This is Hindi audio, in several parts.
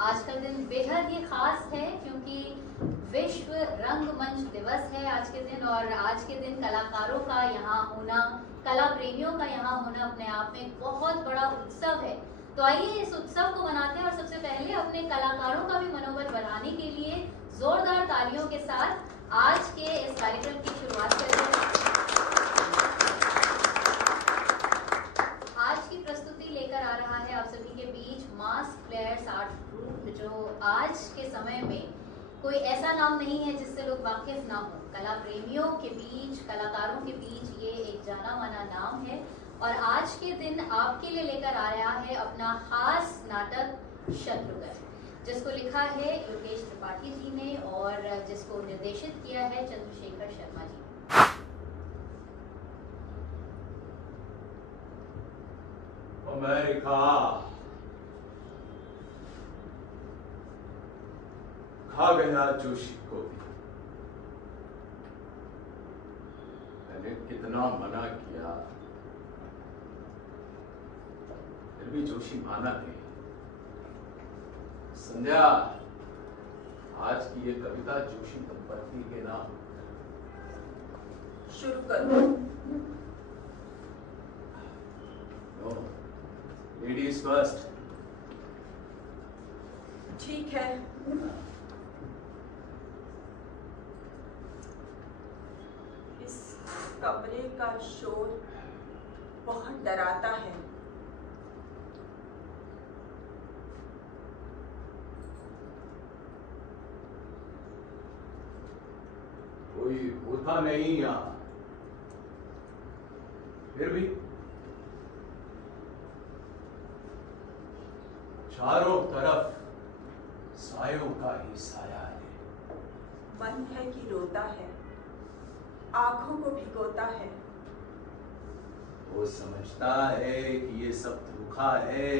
आज का दिन बेहद ही खास है क्योंकि विश्व रंगमंच दिवस है आज के दिन। और आज के दिन कलाकारों का यहाँ होना, कला प्रेमियों का यहाँ होना अपने आप में एक बहुत बड़ा उत्सव है। तो आइए इस उत्सव को मनाते हैं और सबसे पहले अपने कलाकारों का भी मनोबल बढ़ाने के लिए जोरदार तालियों के साथ आज के इस कार्यक्रम की शुरुआत करते हैं। आज की प्रस्तुति लेकर आ रहा है आप सभी के बीच मास्क प्लेयर्स आर्ट ग्रुप, जो आज के समय में कोई ऐसा नाम नहीं है जिससे लोग वाकिफ ना हो। कला प्रेमियों के बीच, कलाकारों के बीच ये एक जाना माना नाम है। और आज के दिन आपके लिए लेकर आया है अपना खास नाटक शत्रुघ्न, जिसको लिखा है योगेश त्रिपाठी जी ने और जिसको निर्देशित किया है चंद्रशेखर शर्मा जी। अमेरिका खा गया जोशी को भी। मैंने कितना मना किया, फिर भी जोशी माना नहीं। संध्या, आज की ये कविता जोशी दंपति के नाम शुरू करो। Ladies first. ठीक है। इस कमरे का शोर बहुत डराता है। कोई होता नहीं यहाँ, फिर भी चारों तरफ सायों का ही साया है। मन है कि रोता है, आंखों को भिगोता है। वो समझता है कि ये सब धोखा है,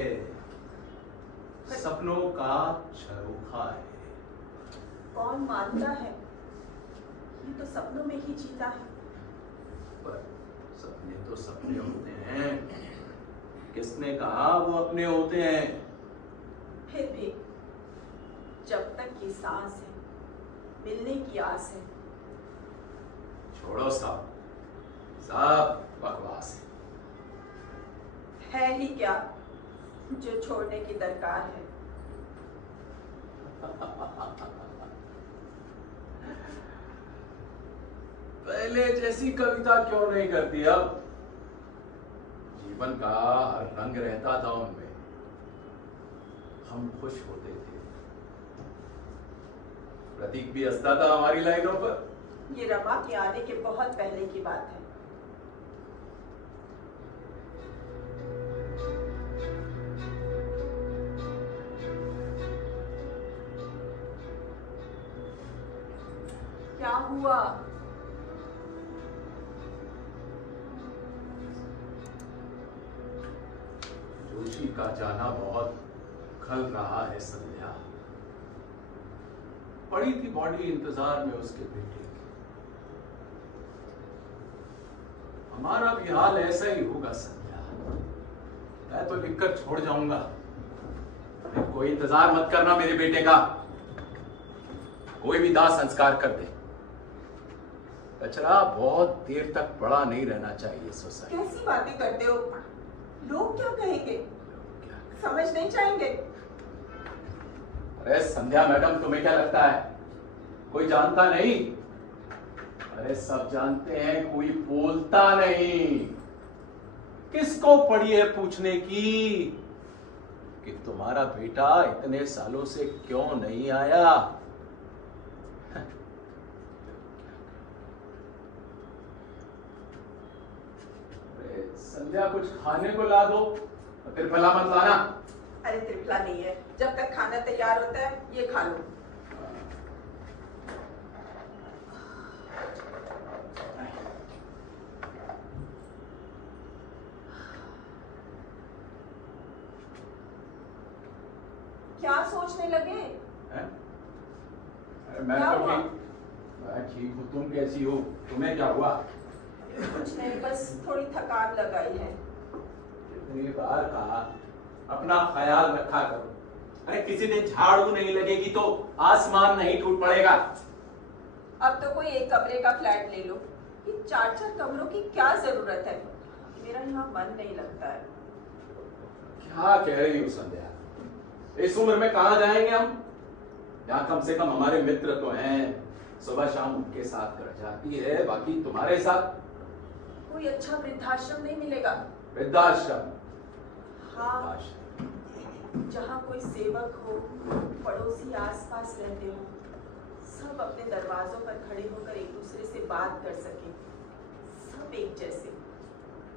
सपनों का झरोखा है। कौन मानता है? ये तो सपनों में ही जीता है। पर सपने तो सपने होते हैं, किसने कहा वो अपने होते हैं? फिर भी जब तक की सांस है, मिलने की आस है। छोड़ो सब बकवास है ही क्या जो छोड़ने की दरकार है। पहले जैसी कविता क्यों नहीं करती अब? जीवन का रंग रहता था उनमें, हम खुश होते थे। प्रतीक भी हंसता था हमारी लाइनों पर। ये रमा के आने के बहुत पहले की बात है। क्या हुआ? जोशी का जाना बहुत खल रहा है संध्या। पड़ी थी बॉडी इंतजार में उसके बेटे की। हमारा भी हाल ऐसा ही होगा संध्या। मैं तो लिखकर छोड़ जाऊंगा, कोई इंतजार मत करना मेरे बेटे का। कोई भी दाह संस्कार कर दे। कचरा बहुत देर तक पड़ा नहीं रहना चाहिए सोसाइटी। कैसी बातें करते हो? लोग क्या कहेंगे? समझ नहीं चाहेंगे? अरे संध्या मैडम, तुम्हें क्या लगता है कोई जानता नहीं? अरे सब जानते हैं, कोई बोलता नहीं। किसको पड़ी है पूछने की कि तुम्हारा बेटा इतने सालों से क्यों नहीं आया? अरे संध्या, कुछ खाने को ला दो, त्रिफला मत लाना। अरे त्रिफला नहीं है, जब तक खाना तैयार होता है ये खा लो। क्या सोचने लगे? मैं ठीक हूँ, तुम कैसी हो? तुम्हें क्या हुआ? कुछ नहीं, बस थोड़ी थकान लगाई है। कितनी बार कहा अपना ख्याल रखा करो, अरे किसी दिन झाड़ू नहीं लगेगी तो आसमान नहीं टूट पड़ेगा। अब तो कोई एक कमरे का फ्लैट ले लो, ये 4-4 कमरों की क्या जरूरत है? मेरा यहाँ मन नहीं लगता है। क्या कह रही हो संध्या, इस उम्र में कहां जाएंगे हम? यहाँ कम से कम हमारे मित्र तो हैं, सुबह शाम उनके साथ कट जाती है, बाकी तुम्हारे साथ। कोई अच्छा वृद्धाश्रम नहीं मिलेगा? वृद्धाश्रम? हाँ, जहाँ कोई सेवक हो, पड़ोसी आसपास रहते हो, सब अपने दरवाजों पर खड़े होकर एक दूसरे से बात कर सके, सब एक जैसे,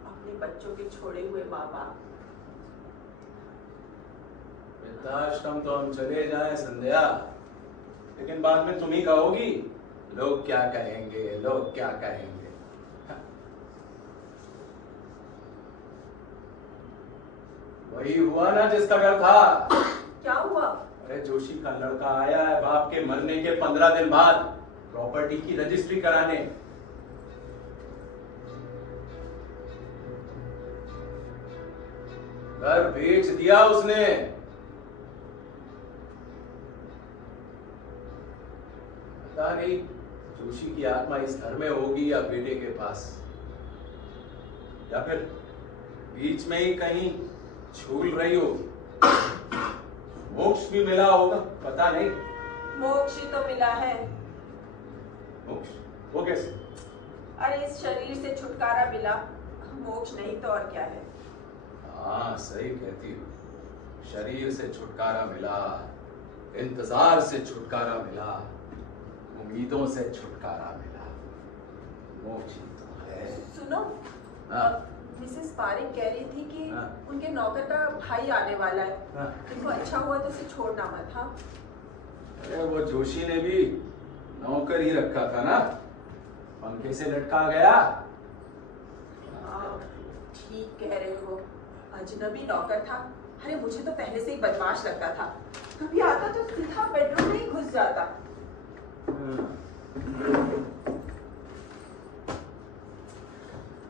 अपने बच्चों के छोड़े हुए माँ बाप। वृद्धाश्रम तो हम चले जाएं संध्या, लेकिन बाद में तुम ही कहोगी लोग क्या कहेंगे, लोग क्या कहेंगे। वही हुआ ना जिसका डर था। क्या हुआ? अरे जोशी का लड़का आया है बाप के मरने के 15 दिन बाद प्रॉपर्टी की रजिस्ट्री कराने। घर बेच दिया उसने। पता नहीं जोशी की आत्मा इस घर में होगी या बेटे के पास, या फिर बीच में ही कहीं झूल रही होगी। मोक्ष भी मिला होगा, पता नहीं। मोक्ष ही तो मिला है। मोक्ष? वो कैसे? अरे इस शरीर से छुटकारा मिला, मोक्ष नहीं तो और क्या है। हाँ सही कहती हो, शरीर से छुटकारा मिला, इंतजार से छुटकारा मिला, उम्मीदों से छुटकारा मिला, मोक्ष ही तो है। सुनो, हाँ। मिसेस पारिक कह रही थी कि हाँ। उनके नौकर का भाई आने वाला है। हाँ। देखो अच्छा हुआ तो उसे छोड़ना मत। हाँ, अरे वो जोशी ने भी नौकर ही रखा था ना, पंखे से लटका गया। हाँ, ठीक कह रहे हो, अजनबी नौकर था। अरे मुझे तो पहले से ही बदमाश लगता था, कभी आता तो सीधा बेडरूम में ही घुस जाता।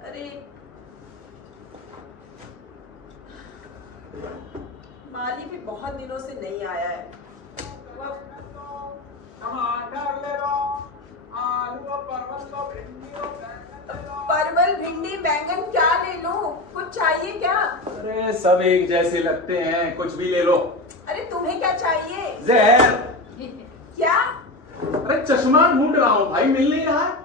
अरे माली भी बहुत दिनों से नहीं आया है। टमाटर ले लो, आलू और परवल लो, भिंडी और बैंगन ले लो। परवल, भिंडी, बैंगन क्या ले लूं? कुछ चाहिए क्या? अरे सब एक जैसे लगते हैं, कुछ भी ले लो। अरे तुम्हें क्या चाहिए? जहर। क्या? अरे चश्मा ढूंढ रहा हूँ भाई, मिल नहीं रहा है।